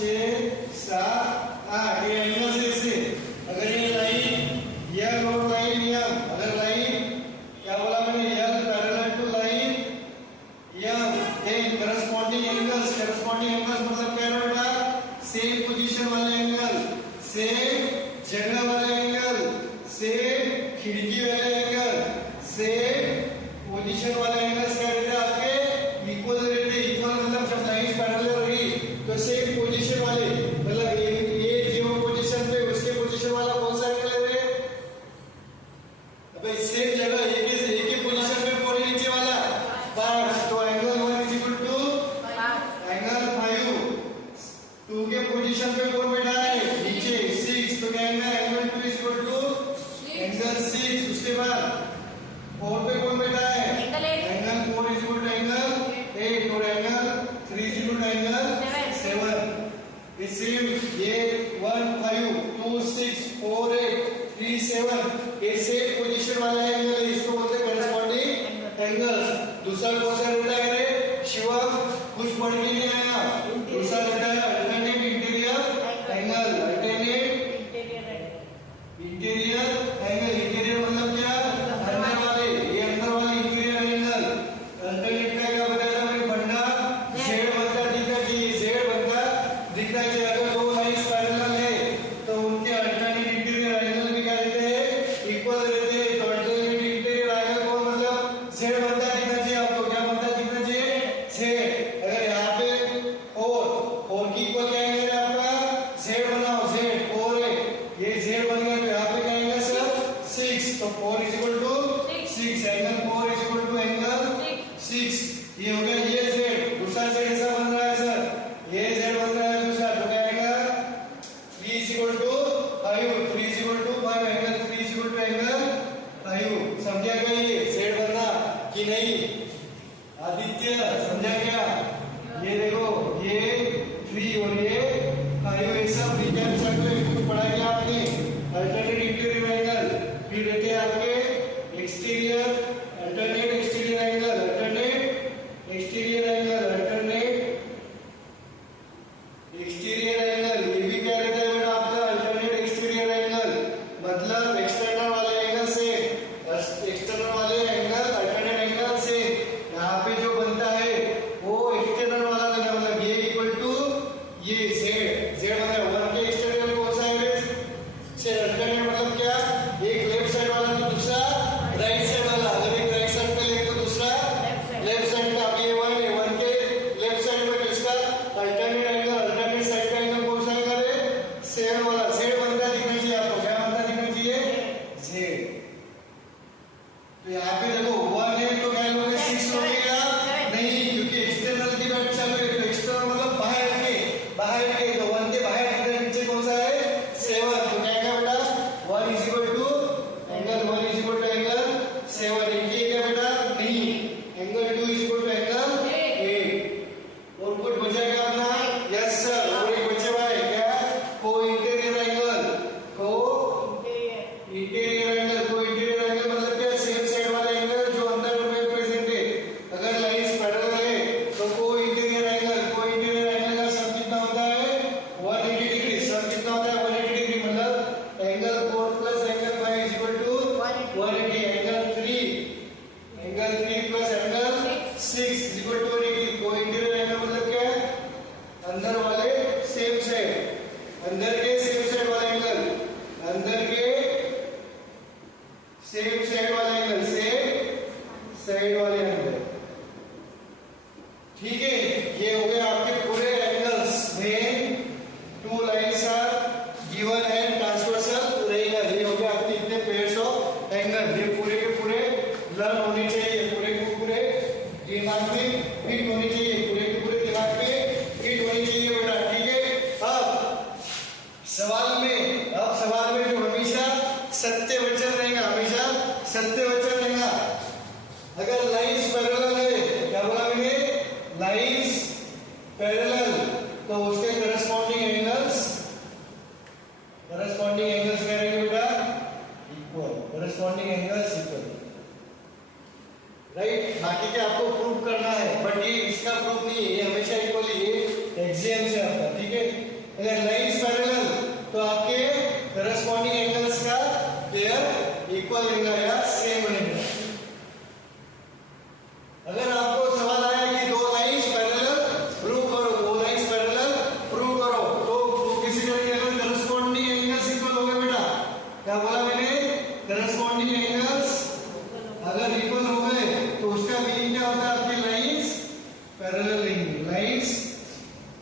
6 7 8 ये एंगल से इसे अगर ये लाइन यह और लाइन यह अगर लाइन क्या बोला मैंने यह पैरेलल टू लाइन यह देन करस्पॉन्डिंग एंगल्स मतलब क्या है बेटा सेम पोजीशन वाले एंगल सेम जगह वाले एंगल सेम खिड़की वाले एंगल सेम पोजीशन वाले एंगल्स क्या रहते हैं आपके इक्वल रहते हैं। इक्वल मतलब जब लाइन पैरेलल होगी तो सेम पोजीशन वाले मतलब ये जो पोजीशन पे उसके पोजीशन वाला कौन सा एंगल है अबे सेम जगह एक ही पोजीशन पे पूरे नीचे वाला 5 तो angle 1 is equal to angle 5 2 के पोजीशन पे कौन बैठा है नीचे 6 तो क्या angle 2 is equal to angle 6 उसके बाद 4 पे कौन बैठा है angle 4 is equal to angle 8 और angle 3 is equal to angle 7 ये सेम ये 1 5 2 6 4 8 3 7 ये सेम पोजीशन वाला एंगल है इसको बोलते हैं करस्पॉन्डिंग एंगल्स। दूसरा कौन सा रहता है रे शिवम कुछ पढ़ के नहीं आया दूसरा रहता है alternate interior angle alternate interior angle interior मतलब क्या अंदर वाले ये अंदर वाले इंटीरियर एंगल अल्टरनेट का क्या बताया मैंने बंदा जेड बनता दिखना चाहिए जेड बनता दिखना चाहिए अगर दो लाइंस पैरेलल है तो उनके अल्टरनेट इंटीरियर एंगल भी क्या रहते हैं इक्वल रहते हैं। तो अल्टरनेट इंटीरियर एंगल को मतलब जेड बनता दिखना चाहिए आपको क्या बनता दिखना चाहिए जेड। अगर यहाँ पे 4 की इक्वल क्या एंगल है आपका जेड बनाओ जेड 4 है ये जेड बन गया तो यहाँ पे क्या एंगल सर 6 तो 4 is equal to 6 angle 4 is equal to angle 6 ये हो गया ये जेड। दूसरा जेड ऐसा बन रहा है सर ये जेड बन रहा है दूसरा तो क्या आएगा 3 is equal to 5 3 is equal to 5 angle 3 is equal to angle 5 समझा क्या ये जेड बनना कि नहीं आदित्य समझा क्या ये देखो ये 3 और ये 5 ये सब रिकैप सकते कुछ पढ़ा क्या आपने अल्टरनेट इंटीरियर एंगल फिर रहते हैं आपके exterior alternate exterior angle alternate exterior angle alternate exterior angle ये भी क्या रहता है बेटा आपका अल्टरनेट एक्सटीरियर एंगल मतलब एक्सटर्नल वाले एंगल से एक्सटर्नल वाले एंगल अल्टरनेट एंगल से यहाँ पे जो बनता है वो एक्सटर्नल वाला लगा मतलब ये इक्वल टू ये जेड जेड मतलब 1 के एक्सटर्नल कौन सा है से अल्टरनेट मतलब क्या एक लेफ्ट साइड वाला तो दूसरा राइट साइड वाला अगर एक राइट साइड पे ले तो दूसरा लेफ्ट साइड का अब ये 1 है 1 के लेफ्ट साइड पे तो इसका अल्टरनेट एंगल अल्टरनेट साइड का एंगल कौन सा एंगल है सेड वाला जेड बनता दिखना चाहिए आपको क्या बनता दिखना चाहिए जेड। तो यहाँ पे देखो 1 है तो क्या लोगे 6 हो गया नहीं क्योंकि एक्सटर्नल की बात चल रही है तो एक्सटर्नल मतलब बाहर के तो 1 के बाहर किधर नीचे कौन सा है 7 तो क्या क्या बेटा 1 is equal to angle 1 is equal to angle 7 ये क्या बेटा नहीं angle 2 is equal to angle 8 और कुछ बचा क्या अपना यस सर और एक बचे हुआ है क्या को इंटीरियर एंगल को इंटीरियर एंगल मतलब क्या सेम साइड वाले एंगल जो अंदर में प्रेजेंट है अगर लाइंस पैरेलल है तो को इंटीरियर एंगल का सम कितना होता है 180 डिग्री सम कितना होता है 180 डिग्री मतलब angle 4 plus angle 5 is equal to 180 angle 3 plus angle 6 is equal to 180 को इंटीरियर एंगल मतलब क्या है अंदर वाले सेम साइड अंदर के सेम साइड वाले एंगल अंदर के सेम साइड वाले एंगल सेम साइड वाले एंगल ठीक है। ये हो गए आपके पूरे एंगल्स में 2 lines are given and transversal रहेगा ये हो गया आपके इतने पेयर्स ऑफ एंगल ये पूरे के पूरे लर्न होने चाहिए पूरे के पूरे दिमाग में फिट होने चाहिए पूरे के पूरे दिमाग में फिट होनी चाहिए बेटा ठीक है। अब सवाल में जो हमेशा सत्य वचन रहेगा हमेशा सत्य वचन रहेगा अगर लाइंस पैरेलल है क्या बोला मैंने लाइंस पैरेलल तो उसके करस्पॉन्डिंग एंगल्स क्या रहेंगे बेटा equal corresponding angles equal right. बाकी के आपको प्रूव करना है बट ये इसका प्रूफ नहीं है ये हमेशा इक्वल ही ये एक्सियम से आता है ठीक है। अगर लाइन्स पैरेलल तो आपके करस्पॉन्डिंग एंगल्स का पेयर इक्वल रहेगा या सेम बनेगा। अगर आपको सवाल आया कि दो लाइन्स पैरेलल प्रूव करो, दो लाइन्स पैरेलल प्रूव करो, तो किसी तरह के अगर करस्पॉन्डिंग एंगल्स इक्वल हो गए बेटा, क्या बोला मैंने, करस्पॉन्डिंग एंगल्स अगर इक्वल हो गए तो उसका मीनिंग क्या होता है, आपकी लाइन्स पैरेलल रहेंगी, लाइन्स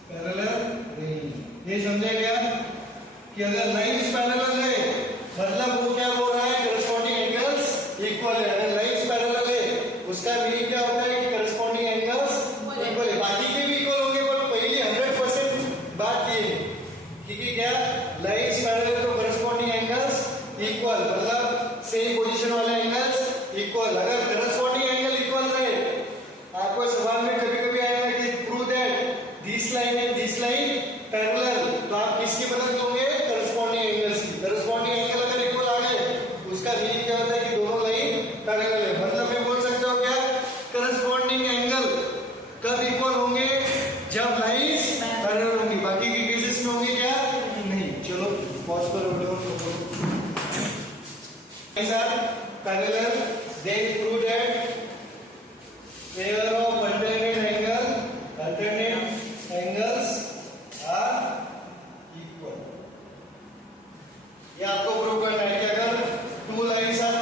पैरेलल रहेंगी। ये समझा गया कि अगर लाइन्स पैरेलल है मतलब वो क्या बोल रहा है, करस्पॉन्डिंग एंगल्स इक्वल है। अगर लाइन्स पैरेलल है उसका मीनिंग क्या होता है कि करस्पॉन्डिंग एंगल्स इक्वल है। बाकी के भी इक्वल होंगे पर पहले 100% बात ये है कि क्या लाइन्स पैरेलल तो करस्पॉन्डिंग एंगल्स इक्वल मतलब सेम पोजीशन वाले एंगल्स इक्वल। अगर करस्पॉन्डिंग एंगल इक्वल रहे, आपको सवाल में कभी-कभी आएगा कि prove that this line and this line parallel, तो आप किसकी मदद लोगे, करस्पॉन्डिंग एंगल्स की। करस्पॉन्डिंग एंगल अगर इक्वल आ गए उसका मीनिंग क्या होता है कि दोनों लाइन पैरेलल है। मतलब मैं बोल सकता हूं क्या, करस्पॉन्डिंग एंगल कब इक्वल होंगे, जब लाइन्स पैरेलल होंगी। बाकी के केसेस में होंगे क्या, नहीं। चलो पॉज करो video. Parallel they prove that pair of alternate angles are equal। ये आपको प्रूव करना है कि अगर two lines are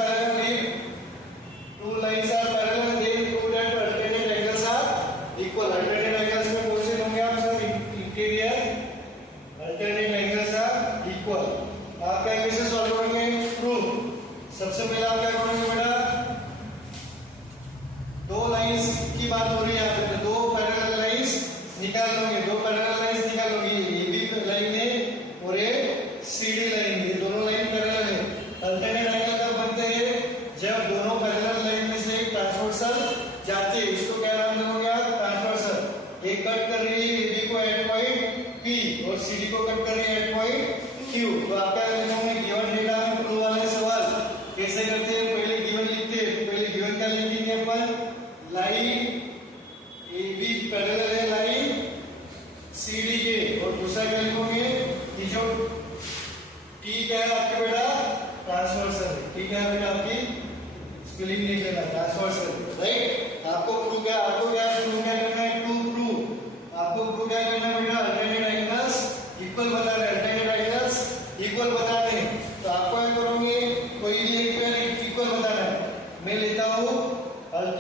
parallel, they prove that alternate angles are equal। alternate angles में कौन से होंगे आप सब, interior alternate angles are equal। आप क्या कैसे सॉल्व करेंगे, प्रूफ। सबसे पहले आप क्या करेंगे बेटा, दो लाइंस की बात हो रही है यहाँ पे, दो पैरेलल लाइंस निकाल लोगे, दो पैरेलल लाइंस निकाल लोगे। ये भी लाइन है और ये सीडी लाइन, ये दोनों लाइन पैरेलल है। अल्टरनेट एंगल कब बनते हैं, जब दोनों पैरेलल लाइन में से एक ट्रांसवर्सल जाती है, उसको क्या नाम दोगे आप, ट्रांसवर्सल। एक कट कर रही है एबी को एट पॉइंट पी और सीडी को कट कर रही है एट पॉइंट क्यू। तो आप क्या लिखोगे, गिवन डेटा में प्रूव वाले सवाल कैसे करते हैं, पहले गिवन लिखते हैं। पहले गिवन क्या लिखेंगे अपन, लाइन AB पैरेलल है लाइन CD के, और दूसरा क्या लिखोगे कि जो T क्या है आपके बेटा, ट्रांसवर्सल है। ठीक है बेटा, आपकी स्पेलिंग लिख लेना, ट्रांसवर्सल, राइट। आपको प्रूव क्या, आपको क्या करना है, टू प्रूव। आपको प्रूव क्या करना है बेटा, अल्टरनेट एंगल्स इक्वल बताना है, अल्टरनेट एंगल्स इक्वल बताने हैं। तो आपको क्या करोगे, कोई भी एक पेयर इक्वल बताना है। मैं लेता हूं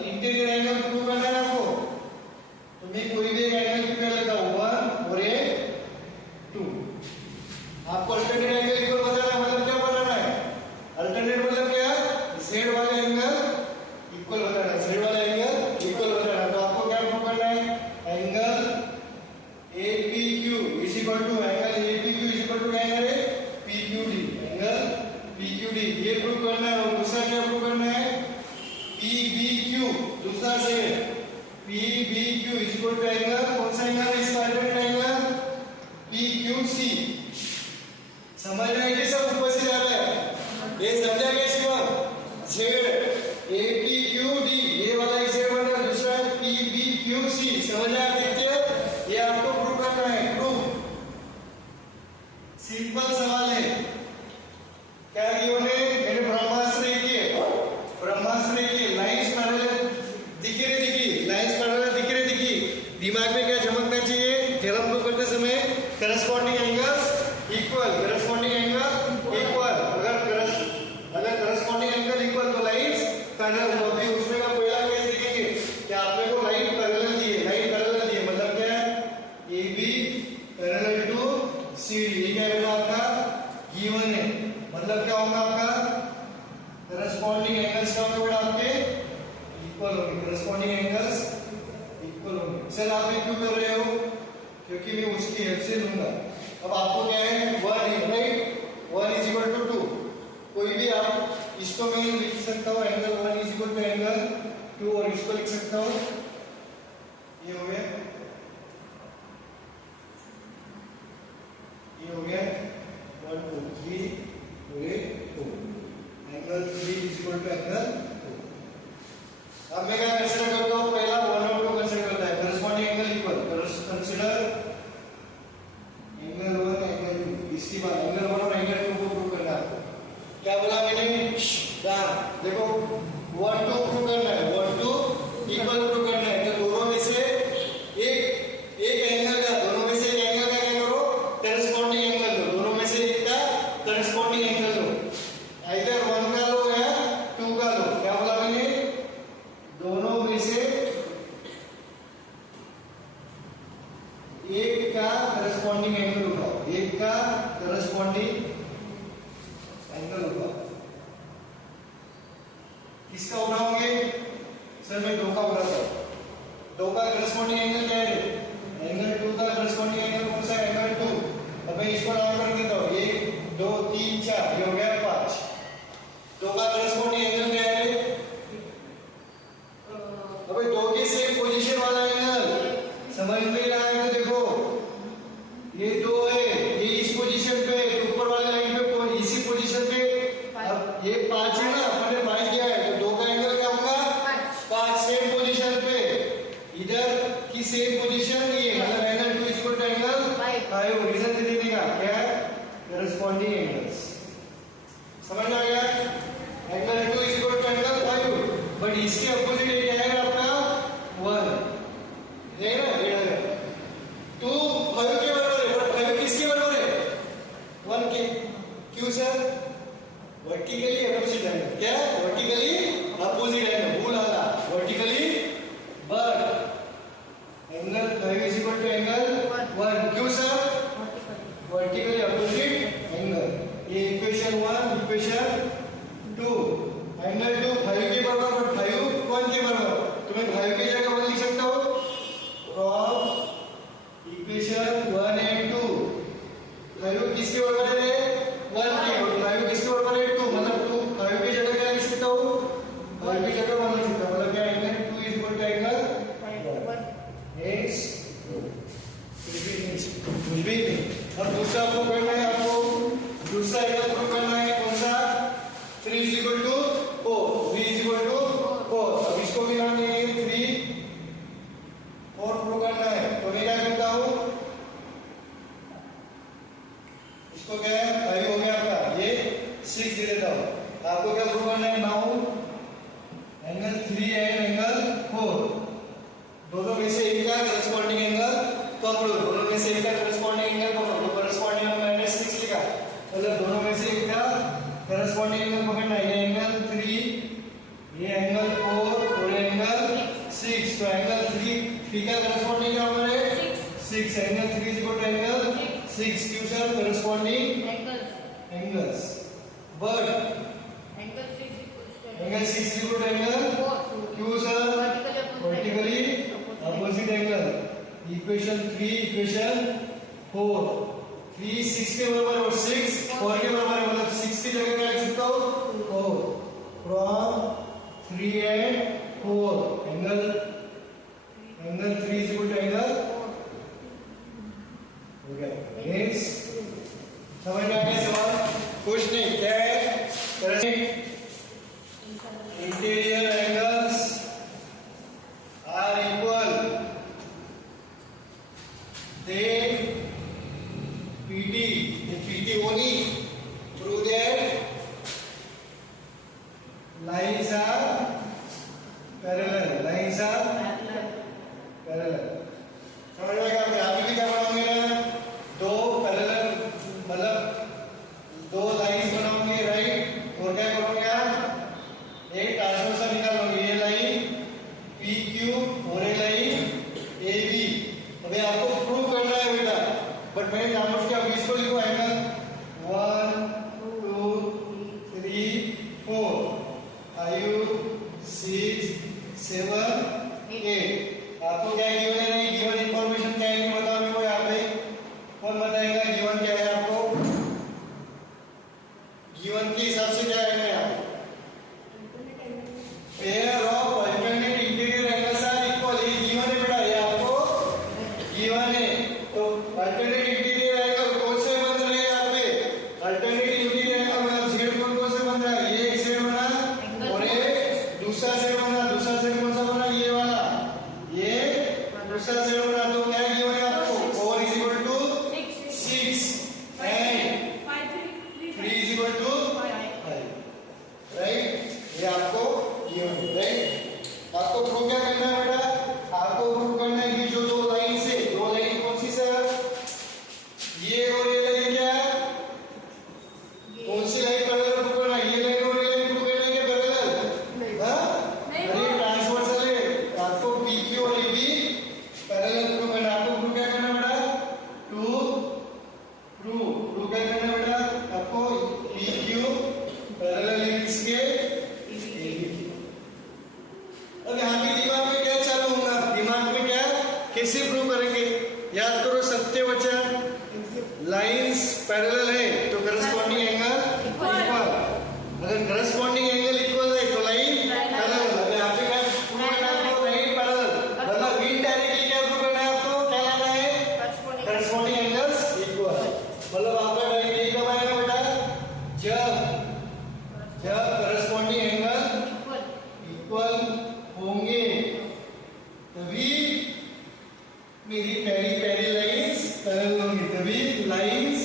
इंटीरियर एंगल प्रूव करना है आपको, तो मैं कोई भी एक एंगल की पेयर लेता हूं, 1 और ये 2। आपको अल्टरनेट एंगल इक्वल बताना है, मतलब क्या बताना है, अल्टरनेट मतलब क्या, जेड वाले एंगल इक्वल बताना है, जेड वाला एंगल इक्वल बताना है। तो आपको क्या प्रूव करना है, angle APQ is equal to angle APQ is equal to angle PQD, angle PQD ये प्रूव करना है। और दूसरा क्या प्रूव करना है, PBQ, दूसरा से PBQ is equal to angle, कौन सा एंगल है इसका, अल्टरनेट एंगल PQC। समझ में आएगी सब, ऊपर से जा रहा है, ये समझा गया शिवम। Z APQD ये वाला इसे बना, दूसरा है PBQC, समझ में आ देखते हैं, ये आपको प्रूव करना है। प्रूफ सिंपल सवाल है, क्या गिवन है, मैंने ब्रह्मास्त्र किए, ब्रह्मास्त्र किए, लाइंस पैरेलल दिख रही, लाइंस पैरेलल दिख रही। दिमाग में क्या चमकना चाहिए, थ्योरम प्रूव करते समय, corresponding angles equal, corresponding angle equal. अगर करस्पॉन्डिंग एंगल इक्वल तो लाइंस पैरेलल। तो अभी उसमें का पहला केस देखेंगे कि आपने को लाइन पैरेलल दी है, लाइन पैरेलल दी है, मतलब क्या है, AB पैरेलल टू CD, ये क्या है आपका गिवन है। मतलब क्या होगा आपका, करस्पॉन्डिंग एंगल्स क्या होंगे आपके, इक्वल होंगे, करस्पॉन्डिंग एंगल्स इक्वल होंगे। सर आप ये क्यों कर रहे हो, क्योंकि मैं उसकी हेल्प से लूंगा। अब आपको क्या है, 1 है, राइट, 1 इज इक्वल टू 2। कोई भी आप इसको मैं लिख सकता हूँ, angle 1 is equal to angle 2, और इसको लिख सकता हूँ, ये हो गया, ये हो गया 1 2 3 2 angle 3 is equal to angle 2। अब मैं क्या कंसीडर करता हूँ, पहला 1 और 2 कंसीडर करता है, corresponding angle equal, consider angle 1 किसका उठाओगे सर? मैं 2 का उठाता हूँ। 2 का करस्पॉन्डिंग एंगल क्या है? एंगल 2 का करस्पॉन्डिंग एंगल कौन सा है? एंगल 2। अब मैं इसको नाम कर देता हूँ 1 2 3 4, ये हो गया 5। 2 का करस्पॉन्डिंग एंगल क्या है? अबे 2 के सेम पोजीशन वाला एंगल समझ में नहीं आया तो देखो, ये 2 है, ये इस पोजीशन पे, ऊपर वाले लाइन पे इसी पोजीशन पे। अब ये 5 है ना, अपने 5 किया है तो 2 का एंगल क्या होगा? 5 सेम पोजीशन पे, इधर की सेम पोजीशन ये, मतलब angle 2 equal to angle 5। Reason दे देने का क्या? Corresponding angles. समझ में आ गया? Angle 2 equal to angle 5, but इसके अपोजिट एरिया है आपका 1 है ना, 2 5 के बराबर है, बट 5 किसके बराबर है? 1 के। क्यों सर? Vertically opposite angle. क्या? वर्टिकली अपोजिट एंगल, भूल आला vertically, but angle 5 is equal to angle 1। क्यों सर? Vertically opposite angle. ये इक्वेशन 1, इक्वेशन 2। एंगल 2 5 के बराबर, बट 5 1 के बराबर, तो मैं 5 की जगह 1 लिख सकता हूँ। फ्रॉम इक्वेशन 1 एंड 2 5 किसके बराबर है? 1 के, और 5 किसके बराबर है? 2, मतलब 2 5 की जगह क्या लिख सकता हूँ? 5 की जगह 1 लिख सकता हूँ, मतलब क्या? Angle 2 is equal to angle 1। Next कुछ भी नहीं। और दूसरा आपको करना है, आपको दूसरा एंगल प्रूव करना है, कौन सा? 3 is equal to 4, 3 is equal to 4। अब इसको भी हम 3 4 प्रूव करना है, तो मैं क्या करता हूँ, इसको क्या है 5 हो गया आपका, ये 6 दे देता हूँ। आपको क्या प्रूव करना है? नाउ एंगल 3 एंड एंगल 4 दोनों में से एक का करस्पॉन्डिंग एंगल पकड़ो, दोनों में से एक का करस्पॉन्डिंग एंगल पकड़ो, तो करस्पॉन्डिंग में मैंने 6 लिखा, मतलब दोनों में से एक का करस्पॉन्डिंग एंगल पकड़ना है। ये एंगल 3, ये एंगल 4 और एंगल 6, तो एंगल 3 का करस्पॉन्डिंग क्या होगा? 6। Angle 3 is equal to angle 6। क्यों sir? Corresponding angles, but angle 6 is equal to angle 4। क्यों sir? Vertically opposite angle. Equation 3 equation 4, 3 6 के बराबर और 6 4 के बराबर है, मतलब 6 की जगह क्या लिख सकता हूँ? 4। From 3 and 4 angle 3 is equal to angle हो गया। नेक्स्ट समझ में आ गया सवाल? कुछ नहीं, क्या है? Interior angles are equal, then PT only prove that lines are parallel, lines are parallel। समझ में क्या? आगे भी क्या बनाओगे ना, 2 पैरेलल, मतलब 2 लाइंस बनाओगे, राइट, और क्या करोगे आप? एक ट्रांसवर्सल निकालोगे, ये लाइन PQ और ये लाइन AB। अभी आपको प्रूव करना है बेटा, बट मैंने नाम क्या इसको लिखो, एंगल 1 2 3 4 5 6 7 8। आपको क्या गिवन है? नहीं गिवन इंफॉर्मेशन क्या है नहीं बताओ मेरे को, यहाँ पे कौन बताएगा गिवन क्या है आपको? गिवन के हिसाब से क्या है यहाँ? Pair of alternate interior angles are equal. ये गिवन है बेटा, ये आपको गिवन है, तो अल्टरनेट इंटीरियर एंगल कौन से बन रहे हैं यहाँ पे? अल्टरनेट इंटीरियर एंगल मतलब जेड कौन से बन रहा है? ये एक सेड बना और ये दूसरा सेड बना। दूसरा सेड कौन सा बना? ये वाला, ये दूसरा सेड बना। तो क्या गिवन है आपको? 4 is equal to 6 and 3 is equal to 5, right? ये आपको राइट। आपको प्रूव क्या करना है बेटा? आपको प्रूव करना है कि जो 2 लाइन से, 2 लाइन कौन सी सर? ये और ये लाइन क्या है? कौन सी लाइन पैरेलल प्रूव करना है? ये लाइन और ये लाइन प्रूव करना है क्या पैरेलल? हां, अरे ट्रांसवर्सल है, आपको PQ और AB पैरेलल प्रूव करना है। आपको प्रूव क्या करना है बेटा? प्रूव क्या करना है बेटा? आपको PQ पैरेलल है किसके? AB। पैरेलल है तो करस्पॉन्डिंग एंगल इक्वल। अगर करस्पॉन्डिंग एंगल इक्वल है तो लाइन पैरेलल। अगर आपके पास पूरा आपको लाइन पैरेलल मतलब इनडायरेक्टली क्या प्रूव करना है, आपको क्या लाना है, करस्पॉन्डिंग एंगल्स इक्वल। मतलब आपका डायरेक्ट ये कब आएगा बेटा, जब करस्पॉन्डिंग एंगल इक्वल होंगे तभी मेरी पैरी पैरी लाइंस पैरेलल होंगी, तभी लाइंस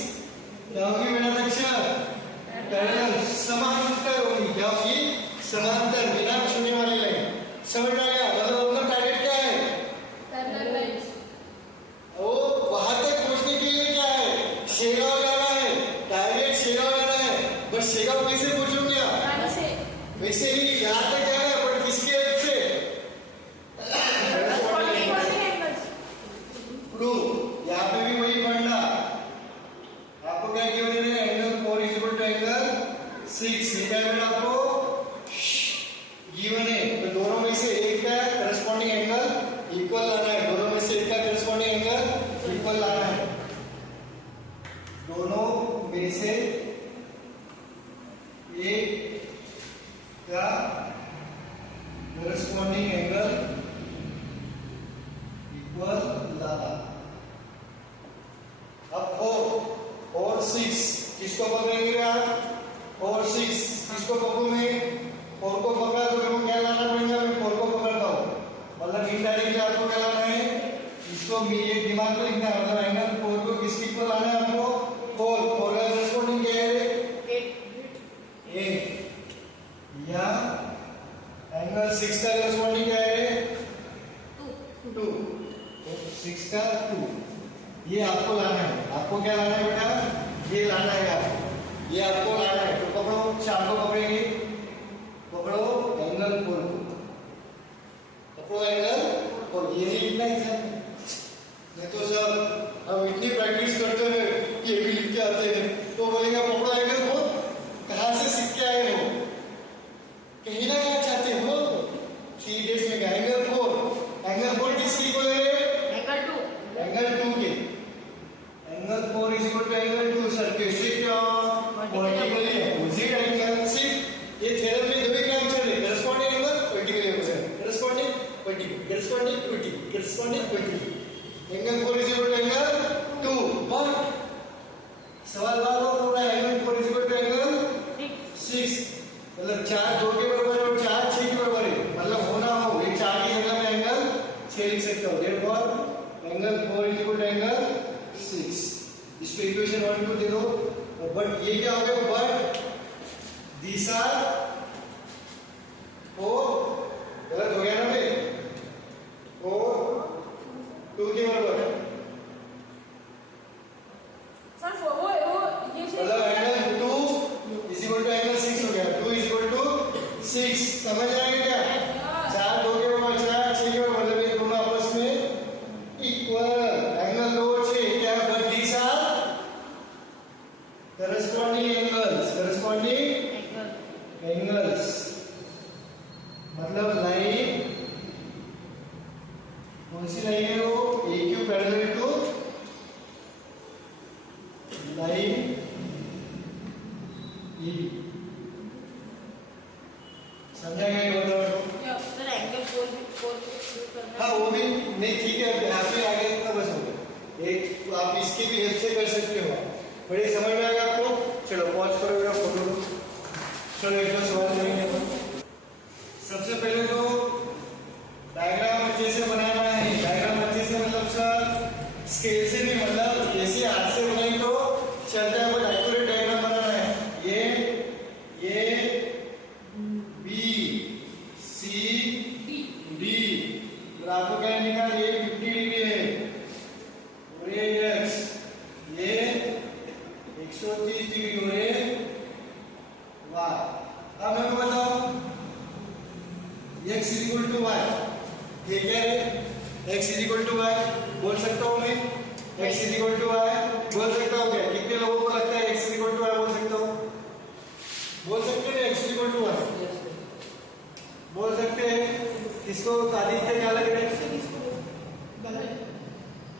क्या होगी मेरा लक्ष्य, पैरेलल समांतर होगी। क्या होगी, समांतर, बिना छूने वाली लाइन। समझ में आ गया, मतलब उनका टारगेट क्या है, पैरेलल लाइंस। वो वहां तक पहुंचने के लिए क्या है, शेगांव जाना है, टारगेट शेगांव जाना है। बस शेगांव कैसे पहुंचोगे आप, वैसे ही यहाँ तक जाना है, पर किसके हेल्प से, प्रूव। यहाँ पे भी वही पढ़ना, आपको क्या गिवन है, angle 4 is equal to angle 6 लिखा है बेटा, आपको गिवन है। तो दोनों में से एक का करस्पॉन्डिंग एंगल इक्वल लाना है, दोनों में से एक का करस्पॉन्डिंग एंगल इक्वल लाना है, दोनों में से एक का करस्पॉन्डिंग एंगल इक्वल लाना। अब 4 और 6 किसको पकड़ेंगे आप, 4 6 किसको पकड़ूं मैं, 4 को पकड़ा तो मेरे को क्या लाना पड़ेगा, मैं 4 को पकड़ता हूं, मतलब इनडायरेक्टली आपको क्या लाना है, इसको ये दिमाग में लिखना है, मतलब एंगल 4 को किसके इक्वल लाना है आपको, 4 का करस्पॉन्डिंग क्या है, 8 या एंगल 6 का करस्पॉन्डिंग क्या है, 2 6 का 2। ये आपको लाना है, आपको क्या लाना है बेटा, ये लाना है आपको, ये आपको लाना है। तो पकड़ो, 4 को पकड़ेंगे, पकड़ो एंगल 4 को, पकड़ो एंगल, और ये लिखना है। नहीं तो सर हम इतनी प्रैक्टिस करते हैं, ये भी लिख के आते हैं, तो बोलेंगे पकड़ो एंगल 4, कहाँ से सीख के आए हो, कहीं ना क्या चाहते हो, 3 डेज में एंगल 4 किसकी इक्वल है, एंगल 2 के, angle 4 is equal to angle 2। Sir कैसे, क्या वर्टिकली अपोजिट एंगल, सिर्फ ये थ्योरम में दो ही काम चल रहे, corresponding angle vertically opposite, corresponding vertical, corresponding vertical, corresponding vertical, angle 4 is equal to angle 2। But सवाल बात और पूरा, angle 4 is equal to angle 6, मतलब 4 2 के बराबर है और 4 6 के बराबर है, मतलब होना हो ये 4 की जगह में एंगल 6 लिख सकते हो, therefore angle 4 is equal to angle 6। इस पे इक्वेशन 1 2 दे दो। बट ये क्या हो गया, बट दिस आर 4, गलत हो गया ना बे, 4 2 के बराबर है, मतलब angle 2 is equal to angle 6 हो गया, 2 इज इक्वल टू 6। समझ आएगा क्या, 4 2 के बराबर, 4 6 के बराबर, मतलब ये दोनों आपस में इक्वल, एंगल 2 6 क्या, but this are corresponding angles, corresponding angles, मतलब लाइन कौन सी लाइन है वो, AQ parallel to line EB। समझा गया ये बताओ, सर एंगल 4 हाँ वो भी नहीं, ठीक है, यहाँ पे आगे इतना बस हो गया, एक तो आप इसकी भी हेल्प से कर सकते हो, बड़े समझ में आएगा आपको। चलो पॉज करो मेरा फोटो लो, चलो एक बार सवाल करेंगे। सबसे पहले तो डायग्राम अच्छे से बनाना है, डायग्राम अच्छे से मतलब सर स्केल से नहीं, मतलब ऐसे हाथ से बनाई तो चलता है, बट एक्यूरेट डायग्राम बनाना है। ये बी सी डी, और आपको क्या निकाल, ये 50 डिग्री है और ये एक्स, ये 130 डिग्री हो रहे वाई। अब मेरे को बताओ x is equal to y, ये क्या है, x is equal to y बोल सकता हूँ मैं, x is equal to y बोल सकता हूँ क्या, कितने लोगों को लगता है x is equal to y बोल सकता हूँ, बोल सकते हैं x is equal to y, बोल सकते हैं। किसको आदित्य क्या लग रहा है,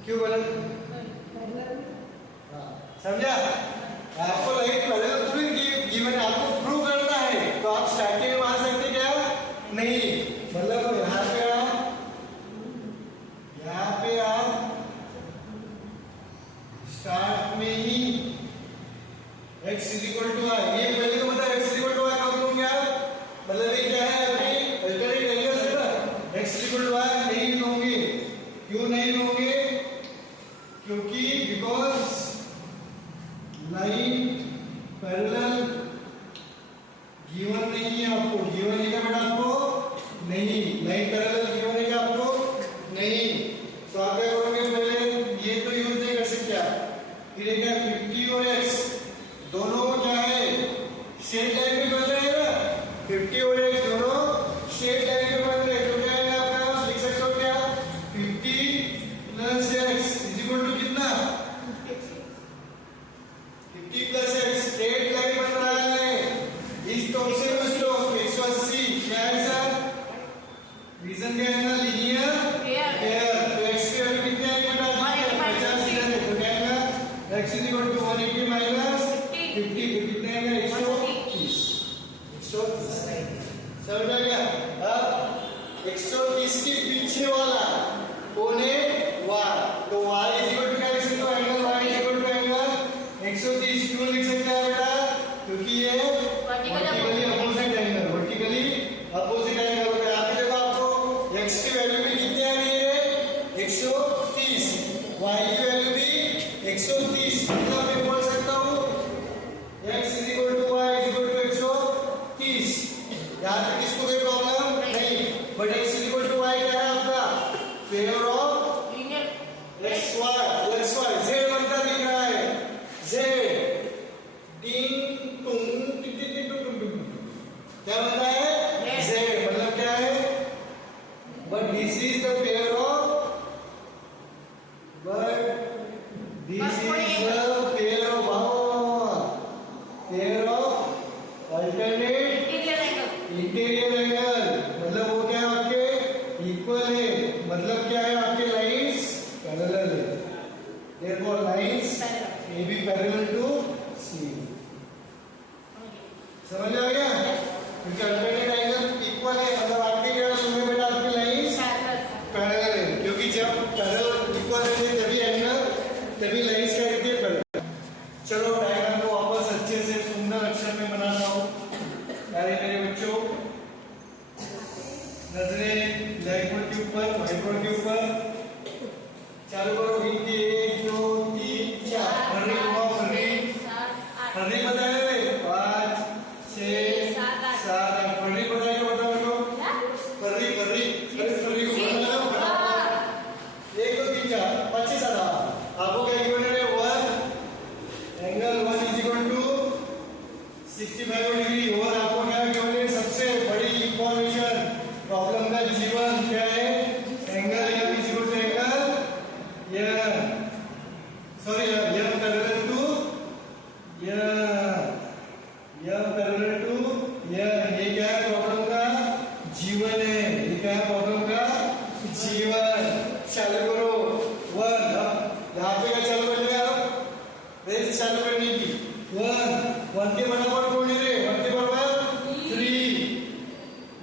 क्यों गलत, समझा। आपको लाइन पहले तो थोड़ी गिवन है, आपको प्रूव करना है, तो आप स्टार्टिंग में आ सकते क्या? नहीं, मतलब यहाँ पे आप स्टार्ट में ही x is equal to y, ये पहले तो मतलब x is equal to y कब लूंगे आप? मतलब ये क्या है अभी अल्टरनेट एंगल्स है ना, x is equal to y नहीं लूंगे। क्यों नहीं लूंगे? क्योंकि बिकॉज लाइन पैरेलल गिवन नहीं है आपको, गिवन है क्या बेटा आपको? नहीं, लाइन पैरेलल गिवन है क्या आपको? नहीं। तो आप क्या करोगे, पहले ये तो यूज नहीं कर सकते आप, फिर क्या 50 और x दोनों क्या है शेड लाइन में बन रहे हैं ना, 50 और x दोनों शेड लाइन में बन रहे हैं, तो क्या है आपका लिख सकते हो क्या 50 plus x is equal to कितना 50 प्लस x स्ट्रेट लाइन बन रहा है, इस टॉप से उस टॉप 180 क्या है सर? रीजन क्या है ना, लीनियर पेयर, तो x की वैल्यू कितनी आएगी बेटा? 50 है, तो क्या है x is equal to 180 minus 50 कितने आएगा 130 समझ आ गया? अब 130 के पीछे वाला कौन है? y, तो y इज इक्वल टू क्या लिख सकते हो? Angle y is equal to angle 130 क्यों लिख सकते हैं बेटा? क्योंकि ये vertically opposite angle, vertically opposite angle हो गया। आपने देखो आपको x की वैल्यू भी कितनी आ रही है 130, y की वैल्यू भी 130, मतलब मैं बोल सकता हूँ x is equal to y is equal to 130। यहाँ तक किसको कोई प्रॉब्लम नहीं, but x is equal to y क्या है आपका? Pair of x y z बनता दिख रहा है, z टिंग टुंग टिंग टिंग टिंग टुंग टुंग, क्या बनता है? z मतलब क्या है? But this is the pair of, but this is the pair of alternate interior angle, मतलब वो क्या है आपके इक्वल है, मतलब क्या है आपके लाइंस पैरेलल है, therefore lines A B parallel to C. समझ आ गया? क्योंकि अल्टरनेट एंगल इक्वल है, मतलब आपके क्या होंगे बेटा? आपके लाइंस पैरेलल है, क्योंकि जब पैरेलल इक्वल रहते तभी एंगल, तभी लाइंस क्या रहती है पैरेलल। चलो डायग्राम को वापस अच्छे से सुंदर अक्षर में बनाता हूँ। प्यारे मेरे बच्चों, नजरें ब्लैक बोर्ड के ऊपर, व्हाइट बोर्ड के ऊपर, चालू करो। 1 2 3 4 हरी हुआ, हरी बताया 5 6 7 8 हरी बताया, बताओ तो हरी को बनाओ 1 2 3 4 5 6 7 आपको क्या गिवन है? 1 angle 1 is equal to 65 degree. और आपको क्या गिवन है? सबसे बड़ी इंफॉर्मेशन प्रॉब्लम का जीवन क्या है? Angle m is equal to angle sorry m parallel to ये क्या है प्रॉब्लम का जीवन है, ये क्या है प्रॉब्लम का जीवन। चालू करो 1, यहाँ पे क्या चालू कर लिया? रेस चालू करने की 1 के बराबर कौन है रे? 1 के बराबर 3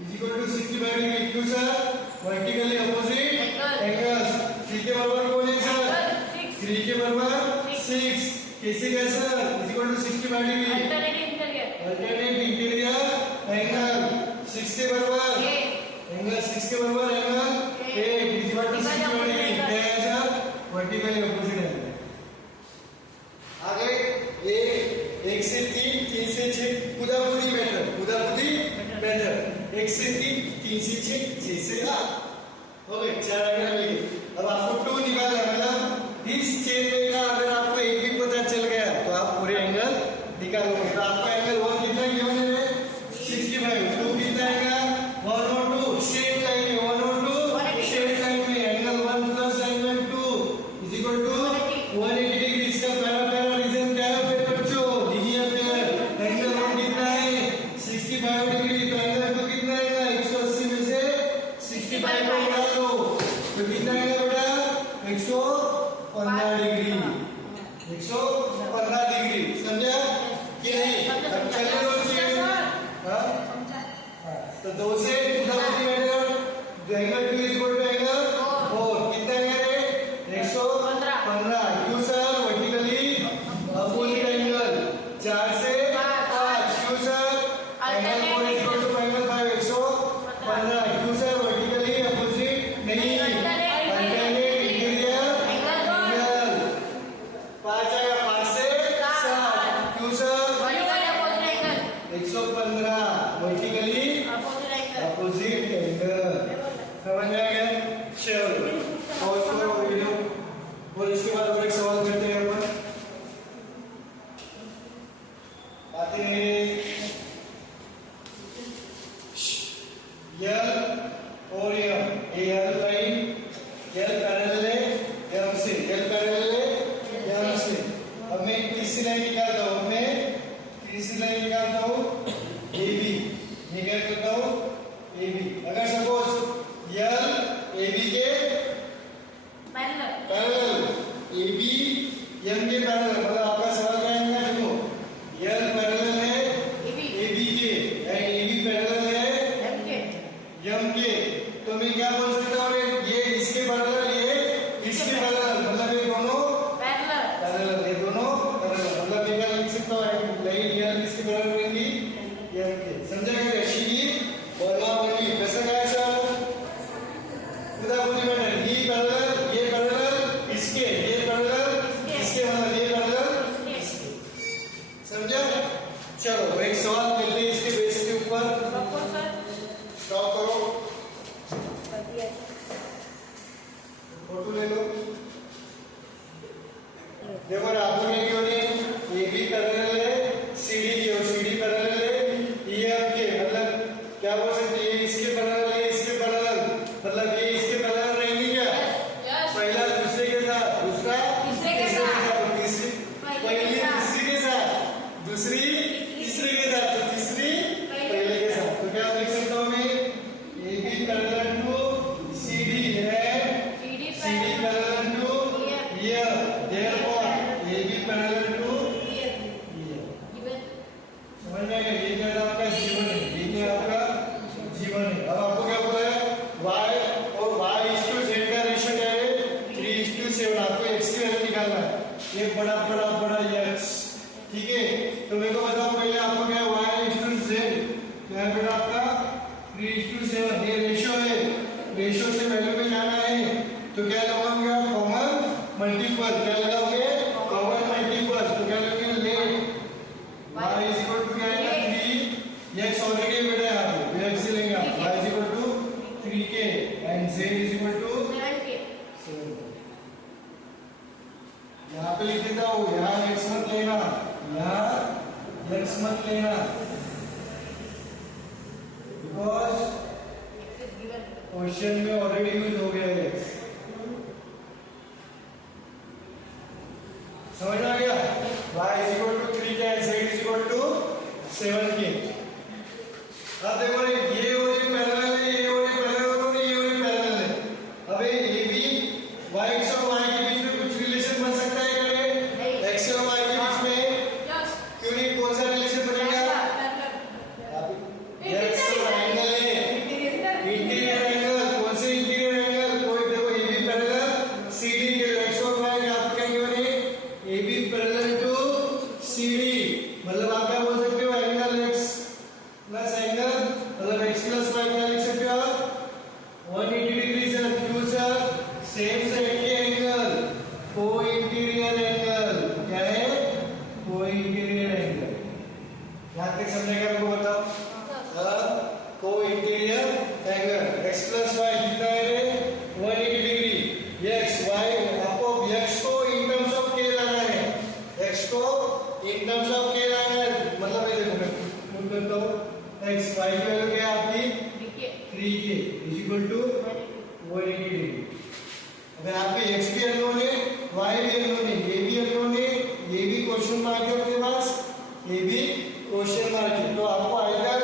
इज इक्वल टू 65 डिग्री। क्यों सर? Vertically opposite angles. 3 के बराबर कौन है सर? 3 के बराबर 6 कैसे गया sir? Is equal to 65 degree alternate interior angle. 6 के बराबर एंगल 6 के बराबर angle 8 is equal to 65 degree. क्या है सर? Vertically opposite angle. आगे 1 से 3 से 6 खुदाबुदी मेथड 1 से 3 से 6 से 8 हो गए 4 एंगल मिले। अब आपको 2 निकालना, मतलब इस चेन का अगर आपको एक भी पता चल गया तो आप पूरे एंगल निकालोगे। तो आपका एंगल 1 कितना गिवन है? 65। 2 कितना आएगा? 1 और 2 शेड लाइन में, 1 और 2 शेड लाइन में angle 1 plus angle 2 is equal to 180 degree. इसका पहला रीजन क्या है बच्चों? Linear pair. एंगल 1 कितना है? 65 डिग्री। तो एंगल 2 कितना आएगा? 180 में से 65 को उड़ा दो तो कितना आएगा बेटा? 115 डिग्री। 115 डिग्री समझा? तो 2 से कितना centimetre, angle 2 is equal to angle 4, कितना एंगल है 115, क्यों सर वर्टिकली अपोजिट एंगल, 4 से 5, क्यों sir angle 4 is equal to angle 5, 115, क्यों सर वर्टिकली अपोजिट नहीं, अल्टरनेट इंटीरियर एंगल 5 आएगा, 5 से 7, क्यों सर 115 वर्टिकली अपोजिट एंगल, समझ में आ गया? चलो पॉज करो वीडियो और इसके बाद और एक सवाल करते हैं अपन, आते हैं यल और यम, ये यल लाइन यल पैरेलल है यम से, यल पैरेलल है यम से। अब मैं तीसरी लाइन निकालता हूँ, AB, मैं क्या करता हूँ AB, अगर सपोज यल AB के पैरेलल, AB यम के पैरेलल, मतलब आपका सवाल क्या है देखो, यल पैरेलल है AB के एंड AB पैरेलल है यम के, तो मैं क्या बोल सकता हूँ, ये इसके पैरेलल, ये इसके पैरेलल, मतलब ये दोनों पैरेलल, ये दोनों पैरेलल, मतलब मैं क्या लिख सकता हूँ, लाइन यल इसके पैरेलल रहेंगी यम के, समझा क्या? रश्मि की वर्मा बनी, कैसा क्या है सर? खुदा बुद्धि मैटर, ये पैरेलल इसके, ये पैरेलल इसके, मतलब ये पैरेलल इसके, समझा? चलो एक सवाल करते हैं इसके बेस के ऊपर, स्टॉप करो, फोटो ले लो, देखो आपको क्या क्यों नहीं, ये भी पैरेलल है CD के और CD पैरेलल है ये आपके, मतलब क्या बोल सकते हैं, ये इसके पैरेलल है, इसके पैरेलल, मतलब ये इसके पैरेलल रहेंगे क्या? पहला दूसरे के साथ, दूसरा तीसरे के साथ, तीसरी पहली तीसरी के साथ, दूसरी तीसरे के साथ, तो तीसरी पहले के साथ, तो क्या लिख सकता हूँ मैं, AB पैरेलल टू CD है, CD parallel to here, therefore AB parallel to here, समझ में आएगा? ये क्या आपका जीवन है, ये क्या आपका जीवन है। अब आपको क्या बोला है, y और y/z का रेशियो क्या है 3:7, आपको x की वैल्यू निकालना है, ये बड़ा x, ठीक है? तो मेरे को बताओ पहले आपको क्या y/z, क्या है बेटा आपका 3:7, ये रेशियो है, रेशियो से वैल्यू में जाना है, तो क्या लगाओगे आप, कॉमन मल्टीपल, क्या लगाओगे कॉमन मल्टीपल, तो क्या लगेगा let y is equal to क्या है 3, x ऑलरेडी बेटा यहाँ पे x से लेंगे आप, y is equal to 3k and z is equal to 7, यहाँ पे लिख देता हूँ, यहाँ x मत लेना, यहाँ x मत लेना, बिकॉज क्वेश्चन में ऑलरेडी यूज हो गया है x, समझ आ गया? y is equal to 3k and z is equal to 7k। अब देखो ये और ये पैरेलल है, ये और ये पैरेलल और ये और ये पैरेलल है, अब ये AB y x और y के बीच में कुछ रिलेशन बन सकता है क्या? x और y के बीच में क्यों नहीं, कौन सा रिलेशन बनेगा? x और एंगल है, इंटीरियर एंगल, कौन से इंटीरियर एंगल, कोई देखो AB पैरेलल CD के, x और y के आप क्या गिवन है AB पैरेलल टू CD, मतलब आप क्या बोल सकते हो, एंगल x प्लस एंगल, मतलब x प्लस y क्या लिख सकते हो आप 180 डिग्री सर, क्यों सर, सेम साइड के एंगल, को इंटीरियर एंगल, क्या है को इंटीरियर एंगल, यहाँ तक समझेगा आपको बताओ, को interior angle, x plus y कितना है 180 डिग्री, x y आपको x को इन टर्म्स ऑफ k लाना है, x को इन टर्म्स ऑफ k लाना है, मतलब ये देखो मैं पुट करता हूँ, x y की वैल्यू क्या है आपकी 3k is equal to 180 degree. अब यहाँ पे x भी अननोन है, y भी अननोन है, a भी अननोन है, ये भी क्वेश्चन मार्क है आपके पास, ये भी क्वेश्चन मार्क है, तो आपको आइदर,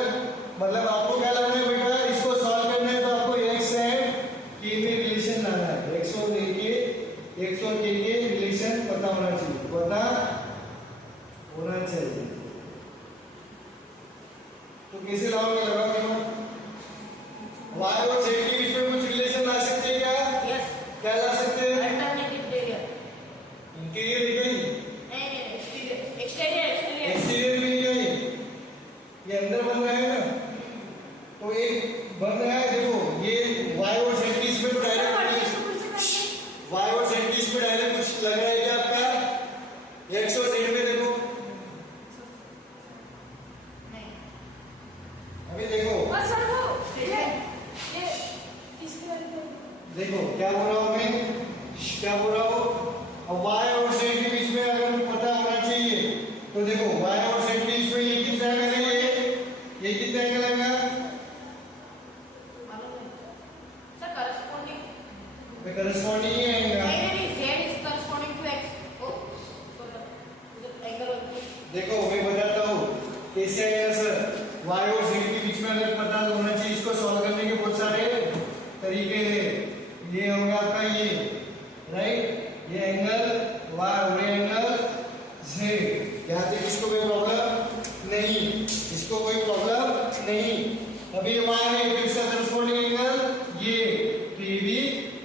मतलब आपको क्या लाना है बेटा, इसको सॉल्व करना है तो आपको x एंड k में रिलेशन लाना है, x और k के रिलेशन पता होना चाहिए, तो कैसे लाओगे, लगा के देखो y और z के बीच में ये कितना एंगल है, ये कितना एंगल आएगा, मालूम नहीं सर करस्पॉन्डिंग करस्पॉन्डिंग ही आएगा। नहीं z is corresponding to x O angle देखो मैं बताता हूँ कैसे आएगा सर, y और z के बीच में अगर पता होना चाहिए, इसको सॉल्व करने के बहुत सारे तरीके हैं। ये होगा आपका ये राइट, ये एंगल y और ये एंगल z, यहाँ तक इसको कोई प्रॉब्लम नहीं, इसको कोई प्रॉब्लम नहीं। अभी y है तो इसका करस्पॉन्डिंग एंगल ये, तो ये भी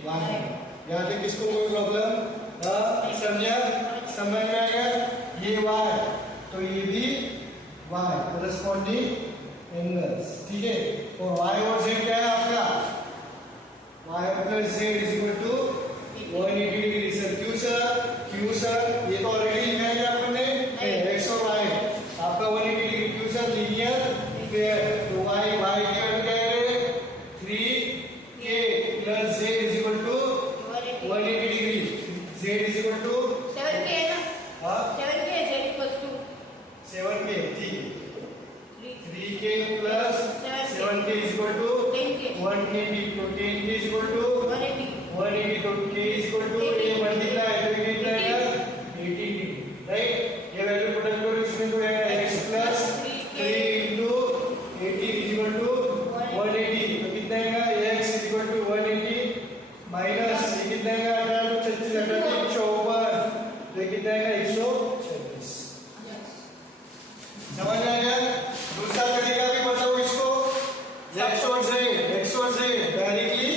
y है, यहाँ तक इसको कोई प्रॉब्लम समझा, समझ में आएगा। ये y तो ये भी y, करस्पॉन्डिंग एंगल्स, ठीक है। और y और z क्या है आपका, y plus z is equal to 180 degree. Sir क्यों सर, क्यों सर, ये तो ऑलरेडी लिखा है क्या आपने, x और y आपका 180 डिग्री, क्यों सर, लीनियर पेयर। तो y की वैल्यू क्या है 3k plus z is equal to 180 degree, z is equal to 7k है ना, हां 7k z equals to 7k, ठीक, 3k plus 7k is equal to 10k 180, तो 10k इज इक्वल टू 180 180, तो k इज इक्वल टू ये multiply है तो ये कितना आएगा 80 डिग्री, राइट। ये वैल्यू पुट करो, इसमें तो आएगा x plus 3 into 80 is equal to 180, तो कितना आएगा x is equal to 180 minus ये कितना आएगा 18 36 18 154, तो ये कितना आएगा 136। समझ में आया। दूसरा तरीका भी बताओ इसको, x और z डायरेक्टली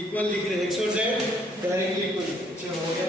इक्वल लिख रहे, x और z डायरेक्टली इक्वल, चलो हो गया।